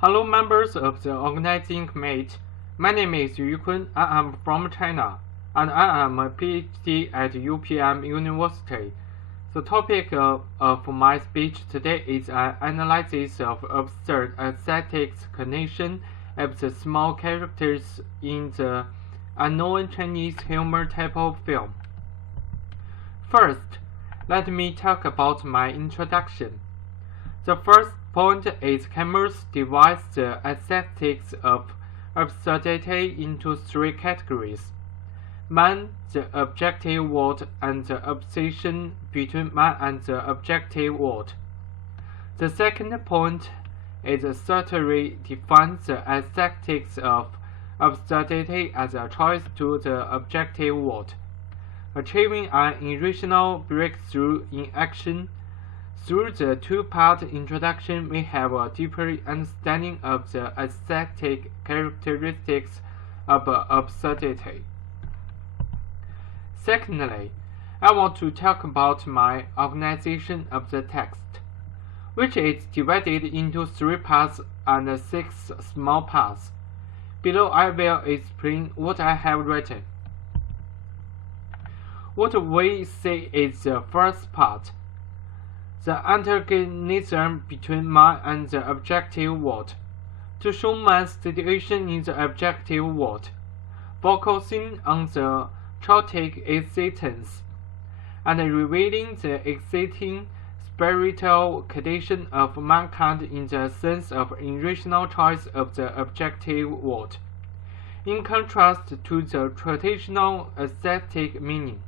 Hello, members of the organizing committee. My name is Yaakup. I am from China, and I am a PhD at UPM University. The topic of my speech today is an analysis of absurd aesthetics connotation of the small characters in the unknown Chinese humor typo film. First, let me talk about my introduction. The first point is Camus divides the aesthetics of absurdity into three categories: man, the objective world, and the opposition between man and the objective world. The second point is Sartre defines the aesthetics of absurdity as a choice to the objective world, achieving an irrational breakthrough in action. Through the two-part introduction, we have a deeper understanding of the aesthetic characteristics of absurdity. Secondly, I want to talk about my organization of the text, which is divided into 3 parts and 6 small parts. Below I will explain what I have written. What we see is the first part, the antagonism between man and the objective world, to show man's situation in the objective world, focusing on the chaotic existence, and revealing the existing spiritual condition of mankind in the sense of irrational choice of the objective world, in contrast to the traditional aesthetic meaning.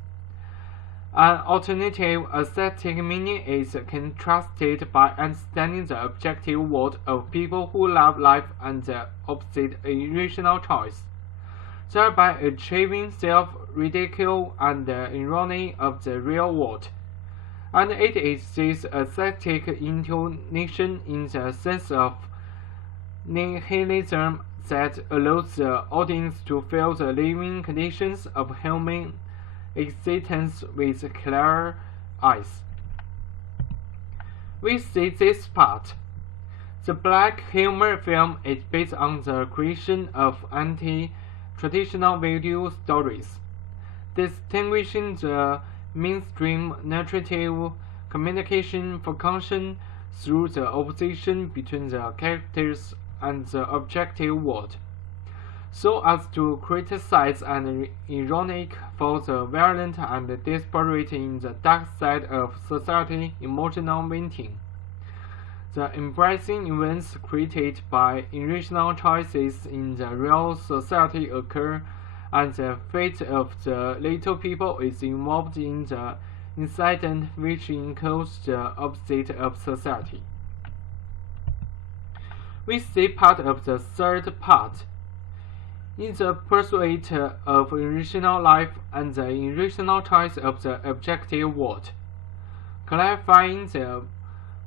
An alternative aesthetic meaning is contrasted by understanding the objective world of people who love life and the opposite irrational choice, thereby achieving self-ridicule and irony of the real world. And it is this aesthetic intonation in the sense of nihilism that allows the audience to feel the living conditions of human existence with clear eyes. We see this part. The black humor film is based on the creation of anti-traditional video stories, distinguishing the mainstream narrative communication function through the opposition between the characters and the objective world, so as to criticize and ironic for the violent and desperate in the dark side of society emotional venting. The embarrassing events created by irrational choices in the real society occur, and the fate of the little people is involved in the incident which includes the opposite of society. We see part of the third part. In the pursuit of irrational life and the irrational choice of the objective world, clarifying the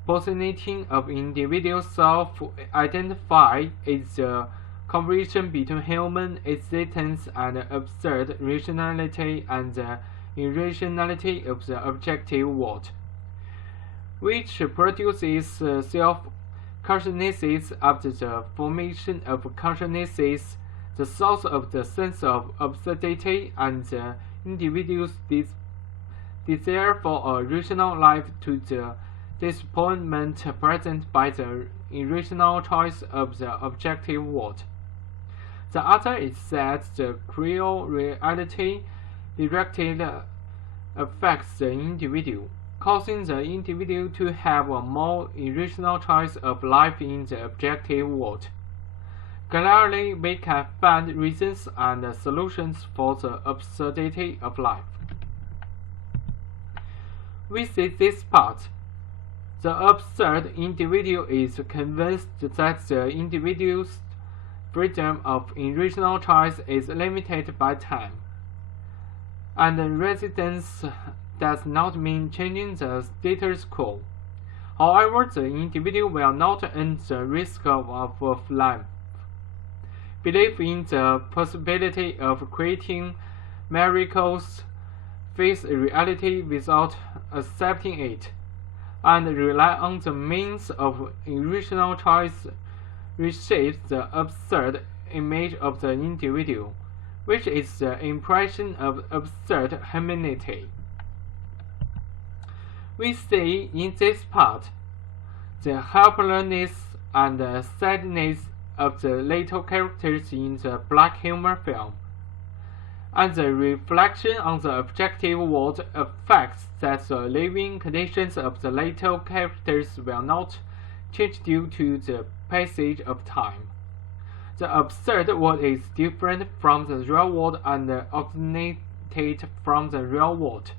positioning of individual self-identify is the conversion between human existence and absurd rationality and the irrationality of the objective world, which produces self-consciousness after the formation of consciousness, the source of the sense of absurdity, and the individual's desire for a rational life to the disappointment present by the irrational choice of the objective world. The other is that the cruel reality directly affects the individual, causing the individual to have a more irrational choice of life in the objective world. Clearly, we can find reasons and solutions for the absurdity of life. We see this part. The absurd individual is convinced that the individual's freedom of irrational choice is limited by time, and residence does not mean changing the status quo. However, the individual will not end the risk of life. Believe in the possibility of creating miracles, face reality without accepting it, and rely on the means of irrational choice reshapes the absurd image of the individual, which is the impression of absurd humanity. We see in this part the helplessness and sadness of the little characters in the black humor film, and the reflection on the objective world affects that the living conditions of the little characters will not change due to the passage of time. The absurd world is different from the real world and originated from the real world.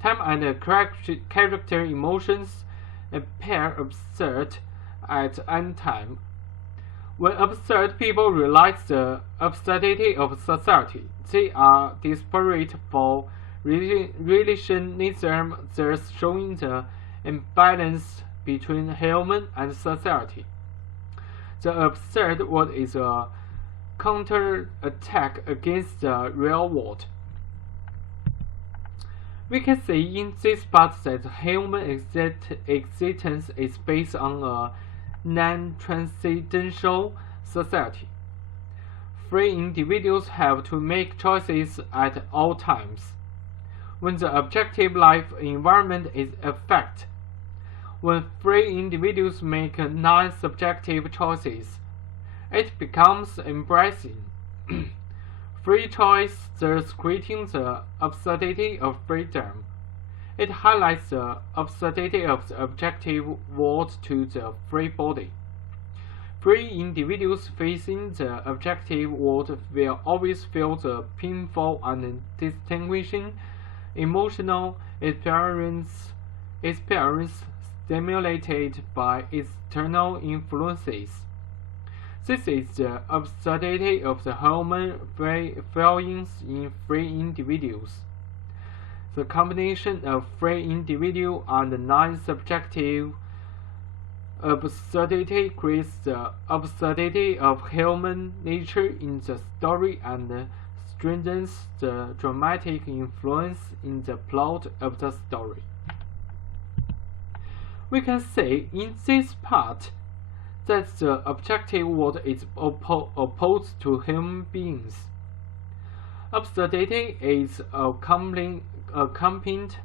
Time and character emotions appear absurd at any time. When absurd people realize the absurdity of society, they are desperate for relationism, thus showing the imbalance between human and society. The absurd world is a counterattack against the real world. We can see in this part that human existence is based on a non-transcendental society. Free individuals have to make choices at all times. When the objective life environment is affected, when free individuals make non-subjective choices, it becomes embracing. Free choice, thus creating the absurdity of freedom. It highlights the absurdity of the objective world to the free body. Free individuals facing the objective world will always feel the painful and distinguishing emotional experience stimulated by external influences. This is the absurdity of the human feelings in free individuals. The combination of free individual and non-subjective absurdity creates the absurdity of human nature in the story and strengthens the dramatic influence in the plot of the story. We can see in this part that the objective world is opposed to human beings. Absurdity is accompanied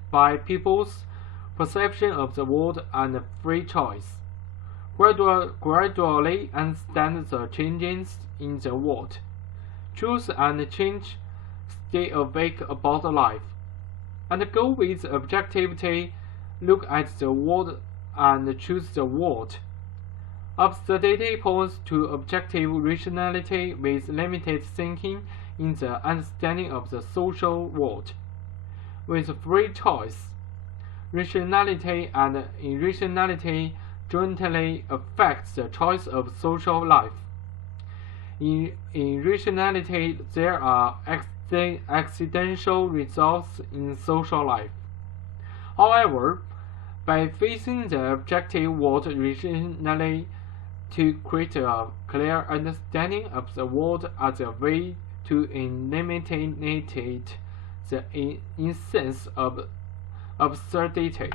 by people's perception of the world and free choice. Gradually understand the changes in the world. Choose and change, stay awake about life, and go with objectivity. Look at the world and choose the world. Absurdity points to objective rationality with limited thinking in the understanding of the social world. With free choice, rationality and irrationality jointly affect the choice of social life. In irrationality, there are accidental results in social life. However, by facing the objective world rationally, to create a clear understanding of the world as a way to eliminate the essence of absurdity.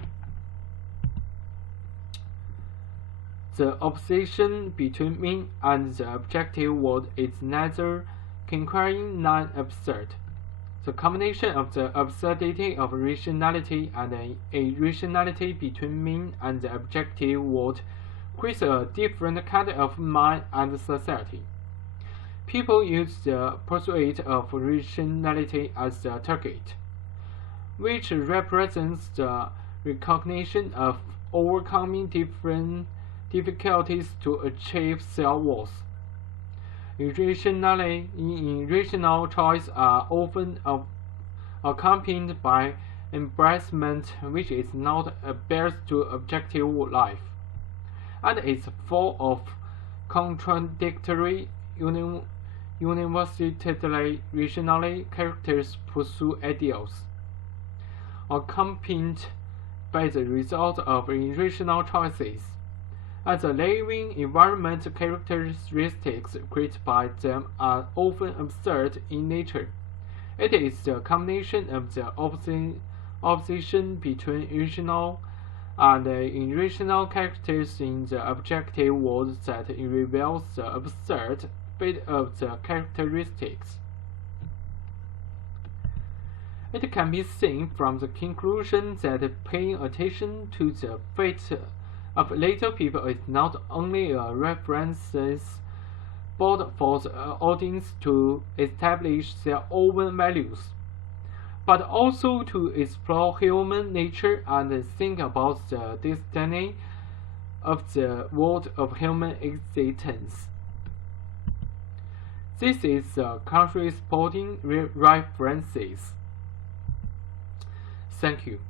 The opposition between me and the objective world is neither conquering nor absurd. The combination of the absurdity of rationality and irrationality between me and the objective world creates a different kind of mind and society. People use the pursuit of rationality as the target, which represents the recognition of overcoming different difficulties to achieve self-worth. Irrational choices are often accompanied by embarrassment, which is not a barrier to objective life, and is full of contradictory, universally rational characters pursue ideals, accompanied by the result of irrational choices. As a living environment, characteristics created by them are often absurd in nature. It is the combination of the opposition between irrational and irrational characters in the objective world that reveals the absurd fate of the characteristics. It can be seen from the conclusion that paying attention to the fate of little people is not only a reference board for the audience to establish their own values, but also to explore human nature and think about the destiny of the world of human existence. This is the country supporting references. Thank you.